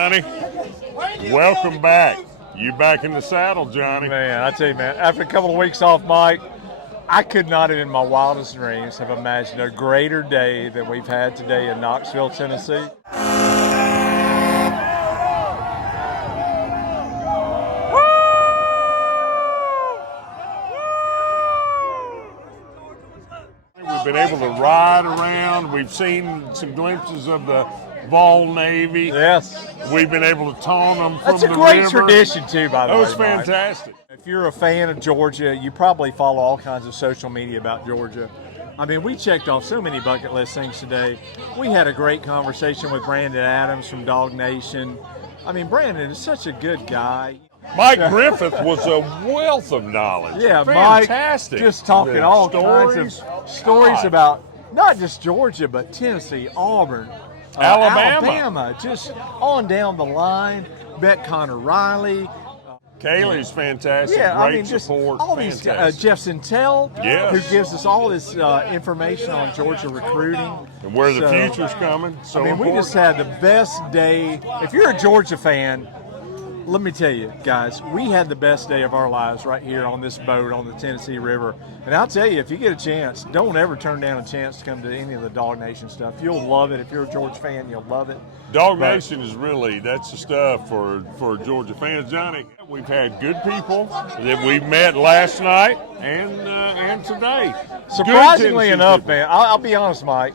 Johnny, welcome back. You back in the saddle, Johnny. Man, I tell you, man, after a couple of weeks off, Mike, I could not have in my wildest dreams have imagined a greater day than we've had today in Knoxville, Tennessee. We've been able to ride around. We've seen some glimpses of the Vol Navy. Yes. We've been able to taunt them from the river. That's a great tradition, too, by the way. That was fantastic. If you're a fan of Georgia, you probably follow all kinds of social media about Georgia. I mean, we checked off so many bucket list things today. We had a great conversation with Brandon Adams from DawgNation. I mean, Brandon is such a good guy. Mike Griffith was a wealth of knowledge. Yeah, fantastic. Mike just talking all kinds of stories about not just Georgia, but Tennessee, Auburn, Alabama, just on down the line. Bet Connor Riley. Kaylee's fantastic. Yeah, great I mean, just support. all these guys. Jeff Sintel, yes, who gives us all this information on Georgia recruiting. And where the future's coming. So I mean, important. We just had the best day. If you're a Georgia fan, let me tell you, guys, we had the best day of our lives right here on this boat on the Tennessee River. And I'll tell you, if you get a chance, don't ever turn down a chance to come to any of the DawgNation stuff. You'll love it. If you're a Georgia fan, you'll love it. DawgNation is really, that's the stuff for Georgia fans. Johnny, we've had good people that we met last night and today. Surprisingly enough, man, I'll be honest, Mike,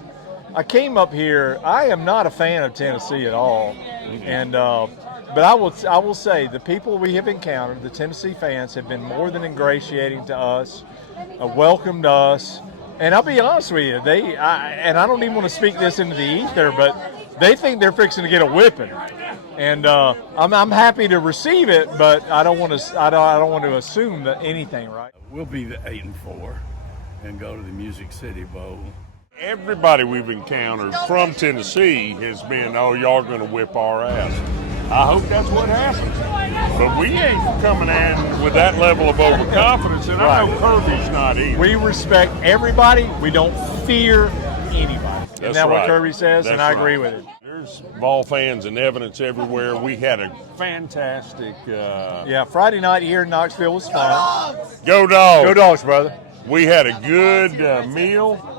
I came up here, I am not a fan of Tennessee at all. And but I will say the people we have encountered, the Tennessee fans, have been more than ingratiating to us, welcomed us, and I'll be honest with you, and I don't even want to speak this into the ether, but they think they're fixing to get a whipping, and I'm happy to receive it, but I don't want to assume that anything, right? We'll be the 8-4 and go to the Music City Bowl. Everybody we've encountered from Tennessee has been, oh, y'all going to whip our ass. I hope that's what happens. But we ain't coming in with that level of overconfidence, and I know Kirby's not either. We respect everybody. We don't fear anybody. Isn't that what Kirby says? And I agree with it. There's Vol fans and evidence everywhere. We had a fantastic... Friday night here in Knoxville was fun. Go Dogs. Go Dogs, brother. We had a good meal.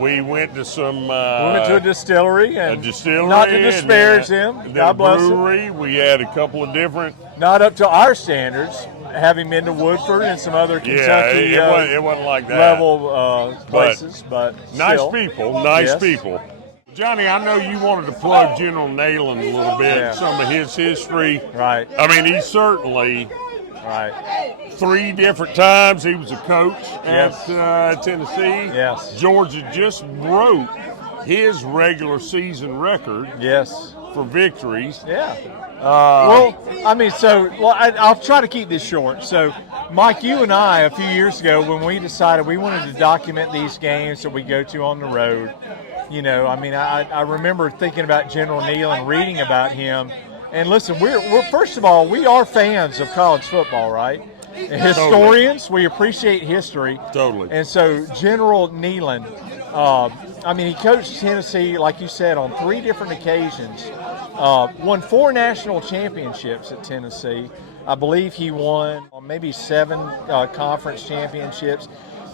We went to some. We went to a distillery, and a distillery, not to disparage them. God bless brewery. We had a couple of different. Not up to our standards, having been to Woodford and some other Kentucky it wasn't like that level places, but nice still. people, nice people. Johnny, I know you wanted to plug General Neyland a little bit, some of his history. Right. I mean, he certainly. Right. 3 different times he was a coach at Tennessee. Yes. Georgia just broke his regular season record. Yes. For victories. Yeah. I'll try to keep this short. So, Mike, you and I, a few years ago, when we decided we wanted to document these games that we go to on the road, I remember thinking about General Neyland, reading about him. And listen, we're first of all, we are fans of college football, right? And historians, we appreciate history. Totally. And so General Neyland, he coached Tennessee, like you said, on 3 different occasions. Won 4 national championships at Tennessee. I believe he won maybe 7 conference championships.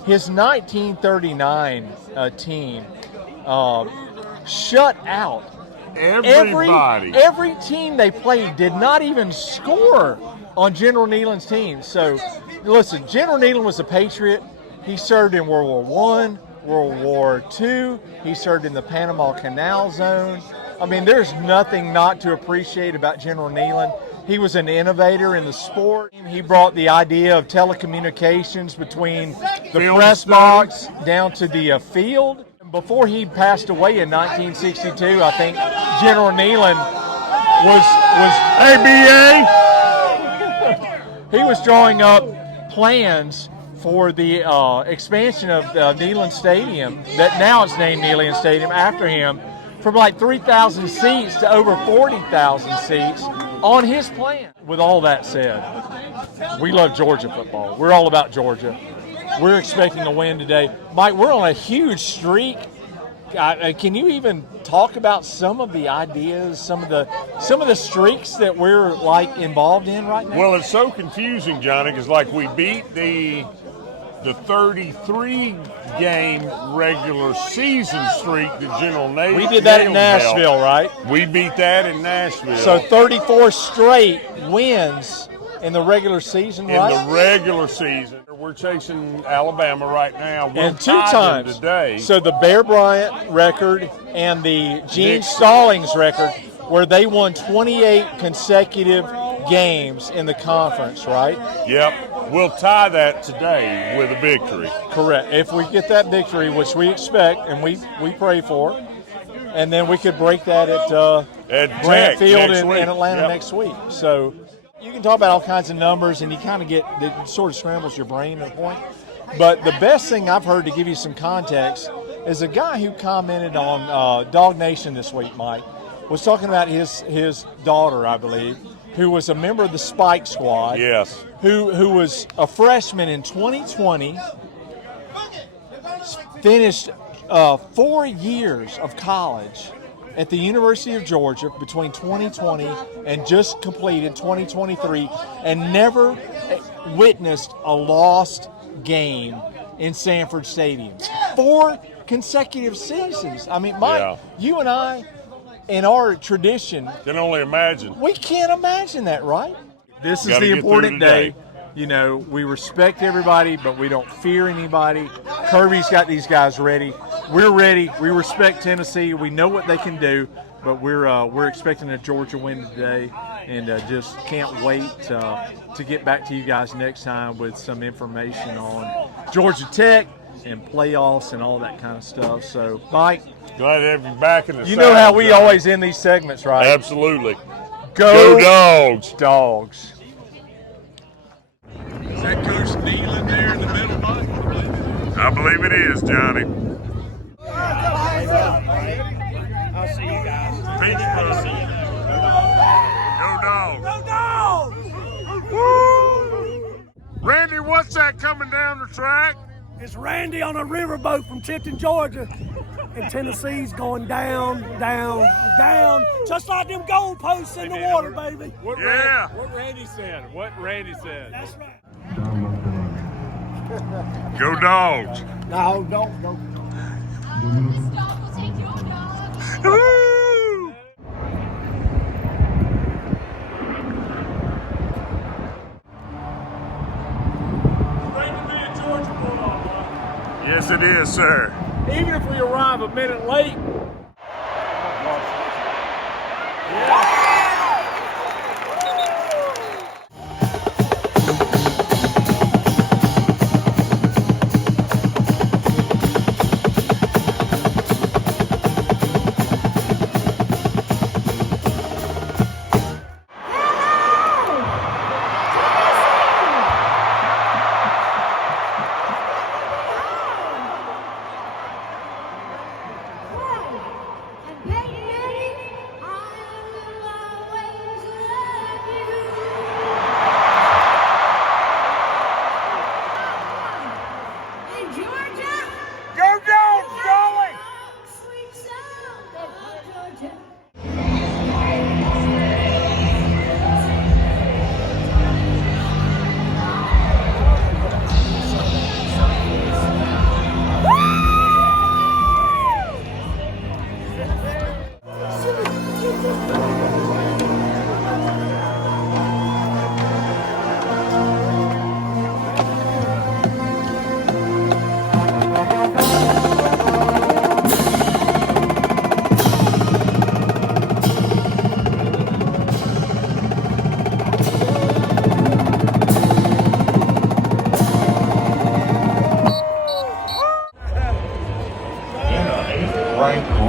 His 1939 team shut out everybody. Every team they played did not even score on General Neyland's team. So, listen, General Neyland was a patriot. He served in World War I, World War II. He served in the Panama Canal Zone. I mean, there's nothing not to appreciate about General Neyland. He was an innovator in the sport. He brought the idea of telecommunications between the press box down to the field. Before he passed away in 1962, I think General Neyland was he was drawing up plans for the expansion of Neyland Stadium, that now it's named Neyland Stadium after him, from like 3,000 seats to over 40,000 seats on his plan. With all that said, we love Georgia football. We're all about Georgia. We're expecting a win today. Mike, we're on a huge streak. Can you even talk about some of the ideas, some of the streaks that we're like involved in right now? Well, it's so confusing, Johnny, because like we beat the 33 game regular season streak that General Neyland. We did that in Nashville, right? We beat that in Nashville. So 34 straight wins in the regular season, right? In the regular season. We're chasing Alabama right now. We'll and 2 tie them times today. So the Bear Bryant record and the Gene Stallings record, where they won 28 consecutive games in the conference, right? Yep. We'll tie that today with a victory. Correct. If we get that victory, which we expect and we pray for, and then we could break that at Grant Field in Atlanta next week. So you can talk about all kinds of numbers, and you kind of it sort of scrambles your brain at a point. But the best thing I've heard, to give you some context, is a guy who commented on DawgNation this week, Mike, was talking about his daughter, I believe, who was a member of the Spike Squad. Yes. Who was a freshman in 2020, finished 4 years of college at the University of Georgia between 2020 and just completed 2023, and never witnessed a lost game in Sanford Stadium. 4 consecutive seasons. I mean, Mike, you and I, in our tradition, can only imagine. We can't imagine that, right? This is the important day. You know, we respect everybody, but we don't fear anybody. Kirby's got these guys ready. We're ready. We respect Tennessee. We know what they can do, but we're expecting a Georgia win today, and just can't wait to get back to you guys next time with some information on Georgia Tech and playoffs and all that kind of stuff. So, Mike, glad to have you back in the. You know how we always end these segments, right? Absolutely. Go Dogs. Dogs. Is that Coach Neyland there in the middle, Mike? I believe it is, Johnny. I'll see you guys. Peach Go Dogs. Go Dogs! Woo! Randy, what's that coming down the track? It's Randy on a riverboat from Tipton, Georgia. And Tennessee's going down, down, down, just like them goalposts in the water, baby. What Randy said. That's right. Go Dogs. No, don't go. Woo! Great to be a Georgia Bulldog. Yes, it is, sir. Even if we arrive a minute late.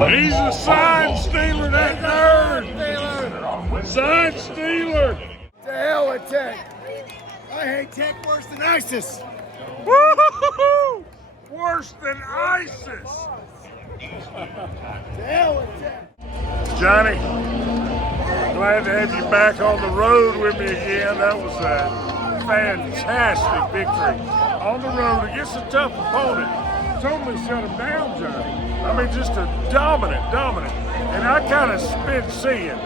He's a sign stealer, that nerd. Sign stealer. To hell with Tech. I hate Tech worse than ISIS. Woo-hoo-hoo-hoo! Worse than ISIS. To hell with Tech. Johnny, glad to have you back on the road with me again. That was a fantastic victory on the road against a tough opponent. totally shut them down, Johnny. I mean, just a dominant. And I kind of been seeing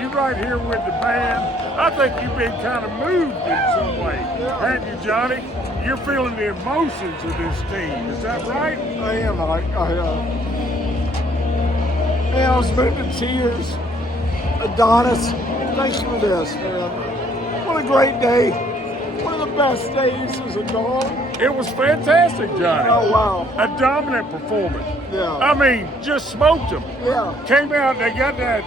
you right here with the band. I think you've been kind of moved in some way, haven't you, Johnny? You're feeling the emotions of this team. Is that right? I am. Man, I was moved to tears. Adonis, thanks for this, man. What a great day. One of the best days as a dog. It was fantastic, Johnny. Oh, wow. A dominant performance. Yeah. I mean, just smoked them. Yeah. Came out, they got that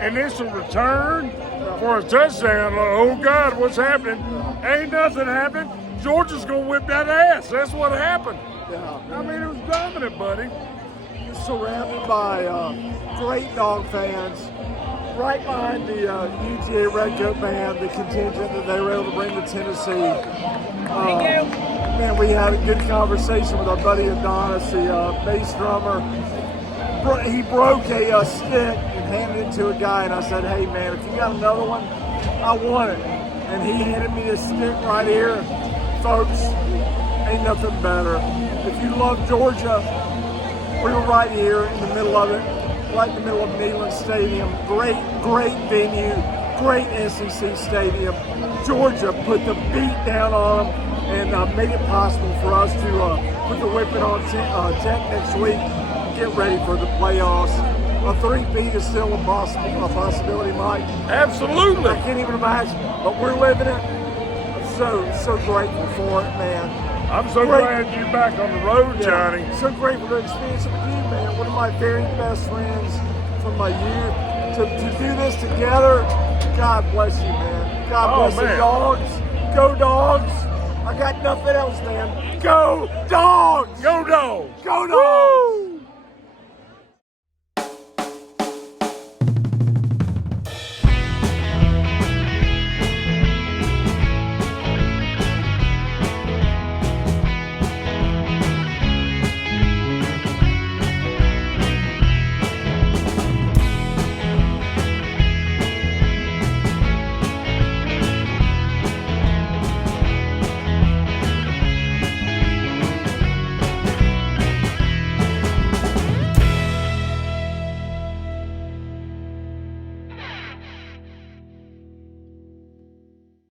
initial return for a touchdown. Oh, God, what's happening? Ain't nothing happening. Georgia's going to whip that ass. That's what happened. Yeah. I mean, it was dominant, buddy. Surrounded by great dog fans. Right behind the UGA Redcoat Band, the contingent that they were able to bring to Tennessee. Man, we had a good conversation with our buddy Adonis, the bass drummer. He broke a stick and handed it to a guy, and I said, hey man, if you got another one, I want it. And he handed me this stick right here. Folks, ain't nothing better. If you love Georgia, we were right here in the middle of it. Right in the middle of Neyland Stadium. Great venue, great SEC stadium. Georgia put the beat down on them and made it possible for us to put the whipping on Tech next week and get ready for the playoffs. A 3-peat is still a possibility, Mike. Absolutely. I can't even imagine, but we're living it. I'm so grateful for it, man. I'm so glad you're back on the road, Johnny. So grateful to experience it with you, man. One of my very best friends from my youth. To do this together, God bless you, man. God bless the Dogs. Go Dogs. I got nothing else, man. Go Dogs. Go Dawg. Go Dogs.